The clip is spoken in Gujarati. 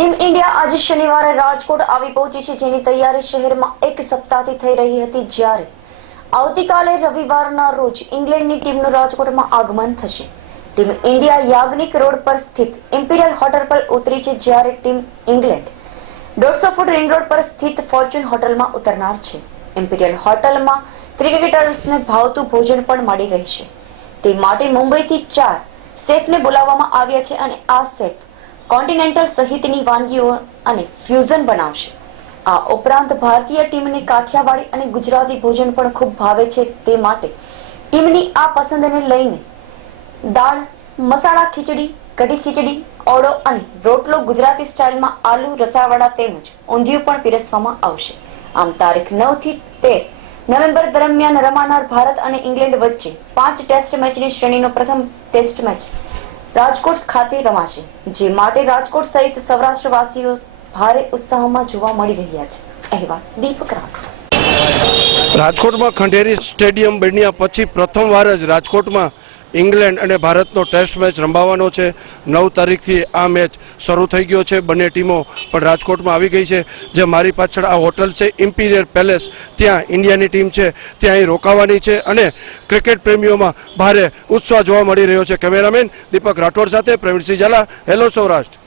ટીમ ઇન્ડિયા આજે શનિવારે રાજકોટ આવી પહોંચી છે, જેની તૈયારી શહેરમાં એક સપ્તાહથી થઈ રહી હતી, જ્યારે આવતીકાલે રવિવારના રોજ ઇંગ્લેન્ડની ટીમનું રાજકોટમાં આગમન થશે। ટીમ ઇન્ડિયા યાજ્ઞિક રોડ પર સ્થિત ઇમ્પિરિયલ હોટલ પર ઉતરી છે, જ્યારે team England 150 foot ring road પર સ્થિત ફોર્ચ્યુન હોટલમાં ઉતરનાર છે। ઇમ્પિરિયલ હોટલમાં ક્રિકેટર્સને ભાવતું ભોજન પણ મળી રહેશે, તે માટે મુંબઈથી 4 શેફને બોલાવવામાં આવ્યા છે અને આ શેફ કોન્ટિનેન્ટલ સહિતની વાનગીઓ અને ફ્યુઝન બનાવશે। આ ઉપરાંત ભારતીય ટીમને કાઠિયાવાડી અને ગુજરાતી ભોજન પણ ખૂબ ભાવે છે, તે માટે ટીમની આ પસંદને લઈને દાળ, મસાલા ખીચડી, કઢી ખીચડી, ઓળો અને રોટલો ગુજરાતી સ્ટાઇલમાં આલુ રસાવાળા તેમજ ઊંધિયું પણ પીરસવામાં આવશે। આમ તારીખ 9 થી 13 નવેમ્બર દરમિયાન રમાનાર ભારત અને ઇંગ્લેન્ડ વચ્ચે 5 ટેસ્ટ મેચની શ્રેણીનો પ્રથમ ટેસ્ટ મેચ રાજકોટ ખાતે રમાશે, જે માટે રાજકોટ સહિત સૌરાષ્ટ્રવાસીઓ ભારે ઉત્સાહમાં જોવા મળી રહ્યા છે। અહેવાલ દીપક રાઠોડ। રાજકોટમાં ખંડેરી સ્ટેડિયમ બન્યા પછી પ્રથમવાર જ રાજકોટમાં ઇંગ્લેન્ડ અને ભારતનો ટેસ્ટ મેચ રમાવાનો છે। 9 તારીખથી આ મેચ શરૂ થઈ ગયો છે। બંને ટીમો પણ રાજકોટમાં આવી ગઈ છે। જે મારી પાછળ આ હોટલ છે ઇમ્પિરિયલ પેલેસ, ત્યાં ઇન્ડિયાની ટીમ છે, ત્યાં અહીં રોકાવાની છે અને ક્રિકેટ પ્રેમીઓમાં ભારે ઉત્સાહ જોવા મળી રહ્યો છે। કેમેરામેન દીપક રાઠોડ સાથે પ્રવીણસિંહ ઝાલા, હેલો સૌરાષ્ટ્ર।